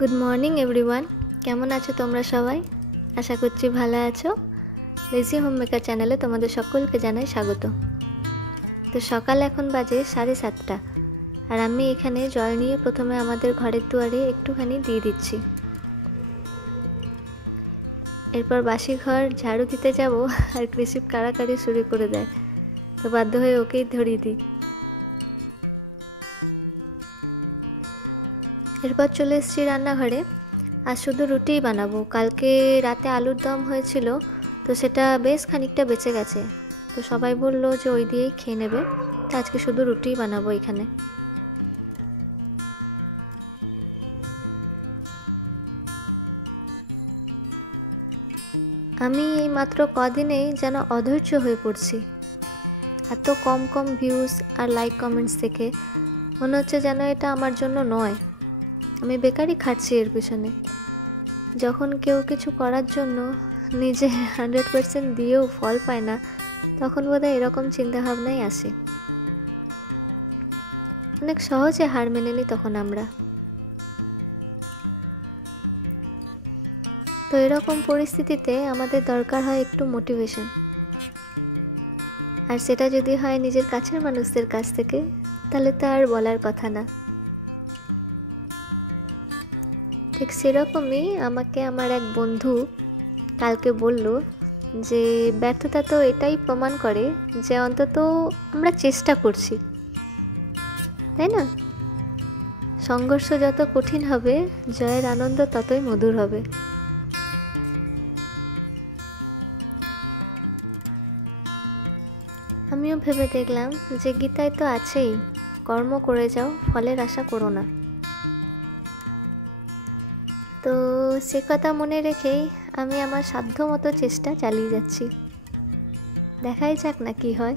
Good morning everyone, কেমন আছো তোমরা সবাই? আশা করছি ভালো আছো। লেজি হোম মেকার চ্যানেলে তোমাদের সকলকে জানাই স্বাগত। তো সকাল এখন বাজে 7:30, আর আমি এখানে জল নিয়ে প্রথমে আমাদের ঘরের দুয়ারে একটুখানি দিয়ে দিচ্ছি। এরপর বাসি ঘর ঝাড়ু দিতে যাব, আর কৃষিপ কাড়াকাড়ি শুরু করে দেয়, তো বাধ্য হয়ে ওকেই ধরিয়ে দিই। এরপর চলে এসেছি রান্নাঘরে। আজ শুধু রুটিই বানাবো। কালকে রাতে আলুর দম হয়েছিল, তো সেটা বেশ খানিকটা বেঁচে গেছে, তো সবাই বললো যে ওই দিয়েই খেয়ে নেবে, তো আজকে শুধু রুটিই বানাবো এখানে। আমি এই মাত্র কদিনেই যেন অধৈর্য হয়ে পড়ছি। এত কম কম ভিউজ আর লাইক কমেন্টস দেখে মনে হচ্ছে যেন এটা আমার জন্য নয়, আমি বেকারই খাটছি এর পিছনে। যখন কেউ কিছু করার জন্য নিজে 100% দিয়েও ফল পায় না, তখন বোধহয় এরকম চিন্তাভাবনাই আসে। অনেক সহজে হার মেনে নিই তখন আমরা। তো এরকম পরিস্থিতিতে আমাদের দরকার হয় একটু মোটিভেশন, আর সেটা যদি হয় নিজের কাছের মানুষদের কাছ থেকে, তাহলে তো আর বলার কথা না। ঠিক সেরকমই আমাকে আমার এক বন্ধু কালকে বলল যে ব্যর্থতা তো এটাই প্রমাণ করে যে অন্তত আমরা চেষ্টা করছি, তাই না? সংঘর্ষ যত কঠিন হবে, জয়ের আনন্দ ততই মধুর হবে। আমিও ভেবে দেখলাম যে গীতায় তো আছেই, কর্ম করে যাও, ফলের আশা করো না। তো সে কথা মনে রেখেই আমি আমার সাধ্য মতো চেষ্টা চালিয়ে যাচ্ছি। দেখাই যাক না কি হয়।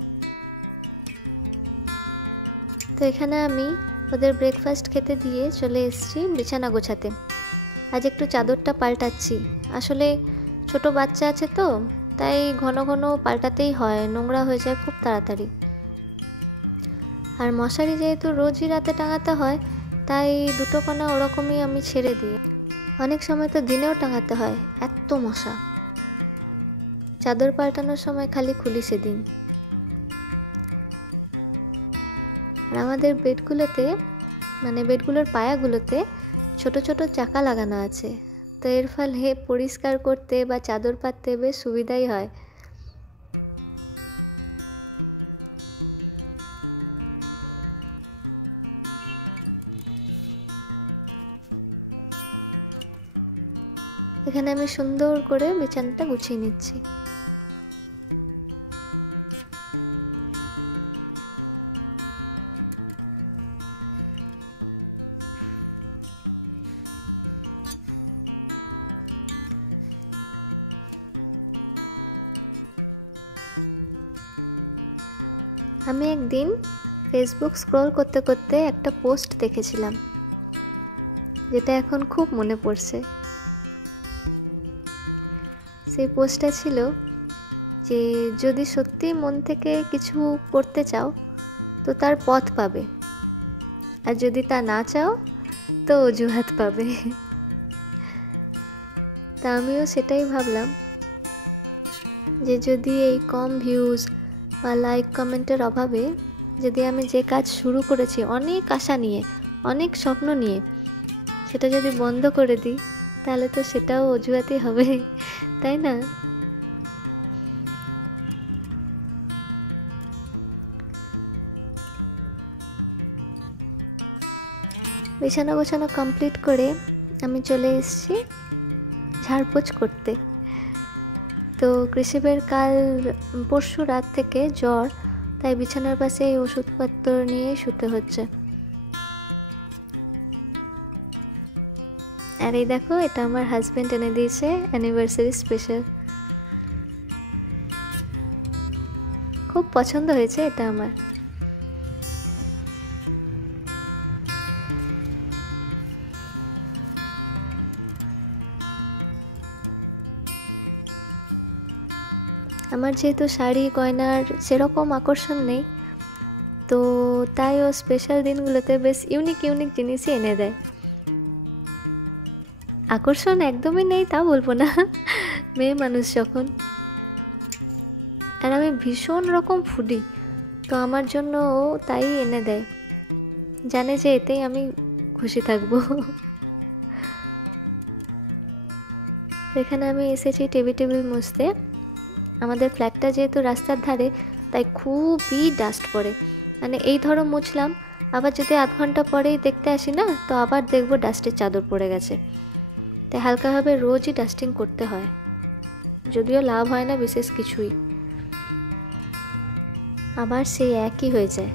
তো এখানে আমি ওদের ব্রেকফাস্ট খেতে দিয়ে চলে এসেছি বিছানা গোছাতে। আজ একটু চাদরটা পাল্টাচ্ছি। আসলে ছোট বাচ্চা আছে তো, তাই ঘন ঘন পাল্টাতেই হয়, নোংরা হয়ে যায় খুব তাড়াতাড়ি। আর মশারি যেহেতু রোজই রাতে টাঙাতে হয়, তাই দুটো কোণা ওরকমই আমি ছেড়ে দিই। অনেক সময় তো দিনেও টাঙাতে হয়, এত মশা। চাদর পাল্টানোর সময় খালি খুলি সেদিন। আর আমাদের বেডগুলোতে, মানে বেডগুলোর পায়াগুলোতে ছোট ছোট চাকা লাগানো আছে, তো এর ফলে পরিষ্কার করতে বা চাদর পাততে বেশ সুবিধাই হয়। এখানে আমি সুন্দর করে বিছানাটা গুছিয়ে নিচ্ছি। আমি একদিন ফেসবুক স্ক্রল করতে করতে একটা পোস্ট দেখেছিলাম, যেটা এখন খুব মনে পড়ছে। সেই পোস্টটা ছিল যে যদি সত্যি মন থেকে কিছু করতে চাও তো তার পথ পাবে, আর যদি তা না চাও তো অজুহাত পাবে। তা আমিও সেটাই ভাবলাম, যে যদি এই কম ভিউজ বা লাইক কমেন্টের অভাবে যদি আমি যে কাজ শুরু করেছি অনেক আশা নিয়ে, অনেক স্বপ্ন নিয়ে, সেটা যদি বন্ধ করে দিই, তাহলে তো সেটাও অজুহাতই হবে, তাই না? বিছানা গোছানো কমপ্লিট করে আমি চলে এসেছি ঝাড়পোছ করতে। তো কৃষিবের কাল পরশু রাত থেকে জ্বর, তাই বিছানার পাশে এই ওষুধপত্র নিয়েই শুতে হচ্ছে। আর এই দেখো, এটা আমার হাজব্যান্ড এনে দিয়েছে অ্যানিভার্সারি স্পেশাল। খুব পছন্দ হয়েছে এটা আমার। আমার যেহেতু শাড়ি গয়নার সেরকম আকর্ষণ নেই, তো তাই ও স্পেশাল দিনগুলোতে বেশ ইউনিক ইউনিক জিনিসই এনে দেয়। আকর্ষণ একদমই নেই তা বলবো না, মেয়ে মানুষ যখন। আর আমি ভীষণ রকম ফুডি, তো আমার জন্য ও তাই এনে দেয়, জানে যে এতেই আমি খুশি থাকবো। এখানে আমি এসেছি টেবিল মুছতে। আমাদের ফ্ল্যাটটা যেহেতু রাস্তার ধারে, তাই খুবই ডাস্ট পড়ে। মানে এই ধরো মুছলাম, আবার যদি আধ ঘন্টা পরেই দেখতে আসি না, তো আবার দেখবো ডাস্টের চাদর পড়ে গেছে। তাই হালকাভাবে রোজই ডাস্টিং করতে হয়, যদিও লাভ হয় না বিশেষ কিছুই, আবার সেই একই হয়ে যায়।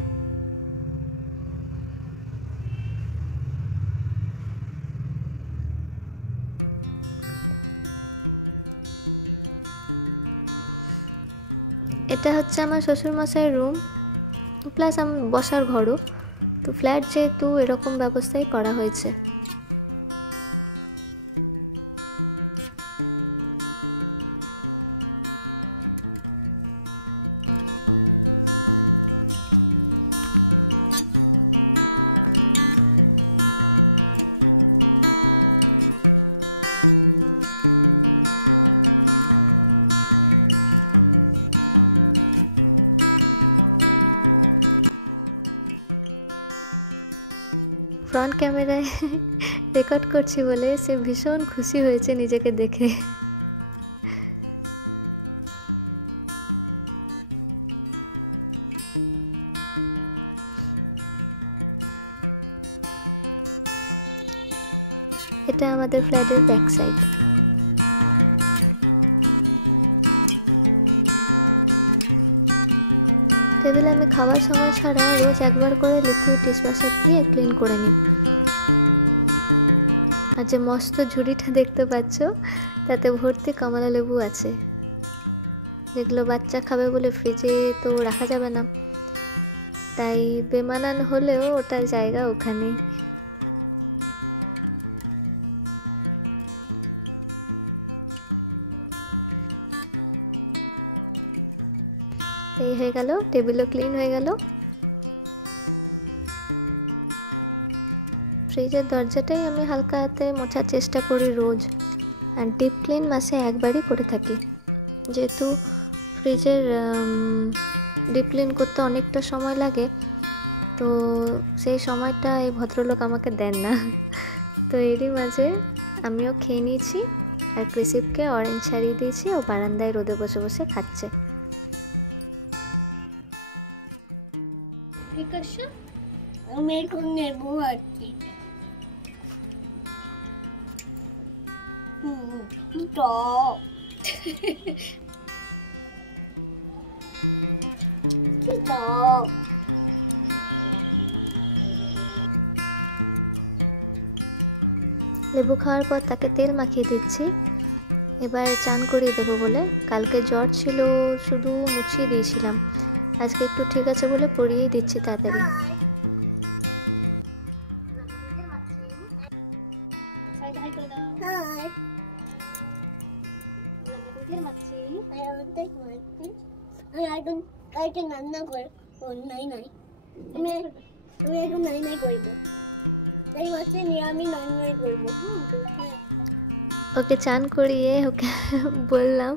এটা হচ্ছে আমার শ্বশুরমশাইয়ের রুম, প্লাস আমার বসার ঘরও। তো ফ্ল্যাট যেহেতু এরকম ব্যবস্থাই করা হয়েছে। ফ্রন্ট ক্যামেরায় রেকর্ড করছি বলে সে ভীষণ খুশি হয়েছে নিজেকে দেখে। এটা আমাদের ফ্ল্যাটের ব্যাক সাইড। টেবিলে আমি খাবার সময় ছাড়া রোজ একবার করে লিকুইড ডিশওয়াশার দিয়ে ক্লিন করে নিই। আর যে মস্ত ঝুড়িটা দেখতে পাচ্ছ, তাতে ভর্তি কমলা লেবু আছে, যেগুলো বাচ্চা খাবে বলে ফ্রিজে তো রাখা যাবে না, তাই বেমানান হলেও ওটার জায়গা ওখানেই। এই হয়ে গেল, টেবিলও ক্লিন হয়ে গেল। ফ্রিজের দরজাটাই আমি হালকা হাতে মোছার চেষ্টা করি রোজ, আর ডিপ ক্লিন মাসে একবারই করে থাকি, যেহেতু ফ্রিজের ডিপ ক্লিন করতে অনেকটা সময় লাগে, তো সেই সময়টা এই ভদ্রলোক আমাকে দেন না। তো এরই মাঝে আমিও খেয়ে নিয়েছি, আর ক্রিসিপকে অরেঞ্জ ছাড়িয়ে দিয়েছি, ও বারান্দায় রোদে বসে বসে খাচ্ছে। ঠিক আছে, আমি এখন নেব আর কি। Stop. Stop. লেবু খাওয়ার পর তাকে তেল মাখিয়ে দিচ্ছি, এবার চান করিয়ে দেবো বলে। কালকে জ্বর ছিল, শুধু মুছিয়ে দিয়েছিলাম, আজকে একটু ঠিক আছে বলে পরিয়েই দিচ্ছি তাড়াতাড়ি। ওকে চান করিয়ে ওকে বললাম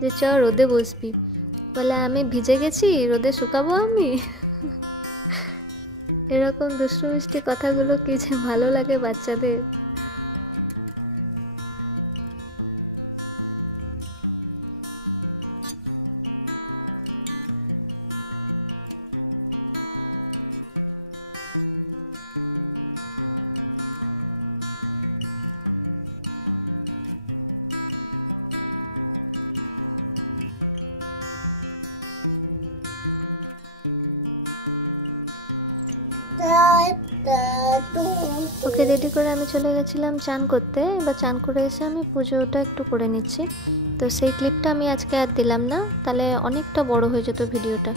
যে চ রোদে বসবি, বলে আমি ভিজে গেছি, রোদে শুকাবো আমি। এরকম দুষ্টু মিষ্টি কথাগুলো কি যে ভালো লাগে বাচ্চাদের। ওকে রেডি করে আমি চলে গেছিলাম চান করতে। এবার চান করে এসে আমি পুজোটা একটু করে নিচ্ছি, তো সেই ক্লিপটা আমি আজকে আর দিলাম না, তাহলে অনেকটা বড় হয়ে যেত ভিডিওটা।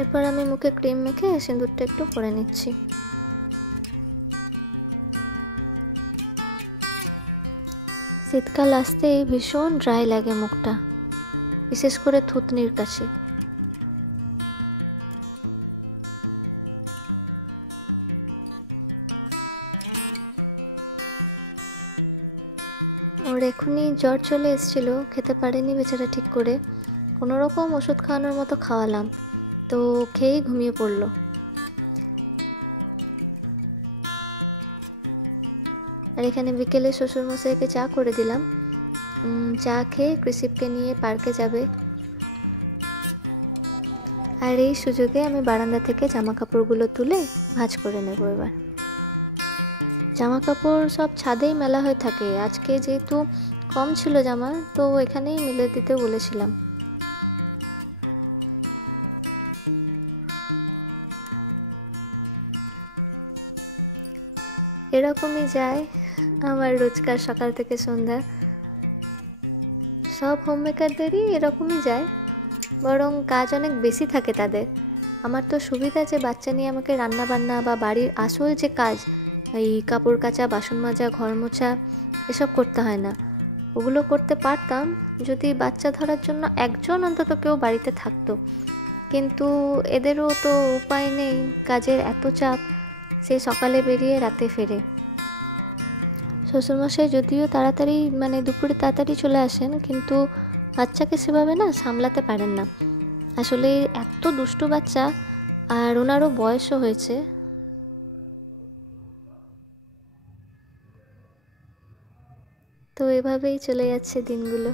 এরপর আমি মুখে ক্রিম মেখে সিঁদুরটা একটু পরে নিচ্ছি। শীতকাল আসতেই ভীষণ ড্রাই লাগে মুখটা, বিশেষ করে থুতনির কাছে। ওর এখনই জ্বর চলে এসেছিলো, খেতে পারেনি বেচারা ঠিক করে। কোনো রকম ওষুধ খাওয়ানোর মতো খাওয়ালাম, তো খেয়েই ঘুমিয়ে পড়লো। আর এখানে বিকেলে শ্বশুরমশাইকে চা করে দিলাম। চা খেয়ে কৃষিপকে নিয়ে পার্কে যাবে। আর এই সুযোগে আমি বারান্দা থেকে জামা কাপড়গুলো তুলে ভাঁজ করে নেব। এবার জামা কাপড় সব ছাদেই মেলা হয়ে থাকে, আজকে যেহেতু কম ছিল জামা, তো এখানেই মিলে দিতে বলেছিলাম। এরকমই যায় আমার রোজকার সকাল থেকে সন্ধ্যা। সব হোমমেকারদেরই এরকমই যায়, বরং কাজ অনেক বেশি থাকে তাদের। আমার তো সুবিধা যে বাচ্চা নিয়ে আমাকে রান্না বান্না বা বাড়ির আসল যে কাজ, এই কাপড় কাচা, বাসন মাজা, ঘর মোছা, এসব করতে হয় না। ওগুলো করতে পারতাম যদি বাচ্চা ধরার জন্য একজন অন্তত কেউ বাড়িতে থাকতো, কিন্তু এদেরও তো উপায় নেই, কাজের এত চাপ। সে সকালে বেরিয়ে রাতে ফেরে। শ্বশুরমশাই যদিও তাড়াতাড়ি দুপুরে তাড়াতাড়ি চলে আসেন, কিন্তু বাচ্চাকে সেভাবে না সামলাতে পারেন না। আসলে এত দুষ্টু বাচ্চা, আর ওনারও বয়সও হয়েছে। তো এভাবেই চলে যাচ্ছে দিনগুলো।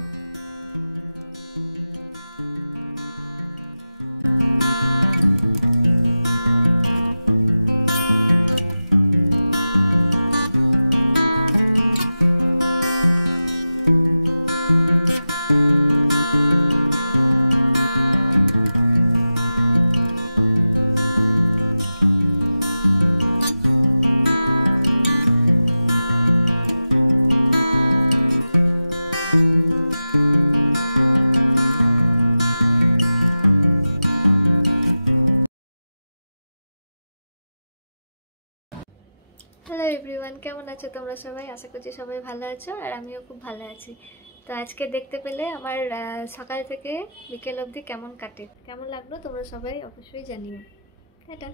হ্যালো এভরিওয়ান, কেমন আছো তোমরা সবাই? আশা করছি সবাই ভালো আছো, আর আমিও খুব ভালো আছি। তো আজকে দেখতে পেলে আমার সকাল থেকে বিকেল অবধি কেমন কাটে, কেমন লাগলো তোমরা সবাই অবশ্যই জানিও। টাটা।